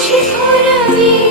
she's gonna been.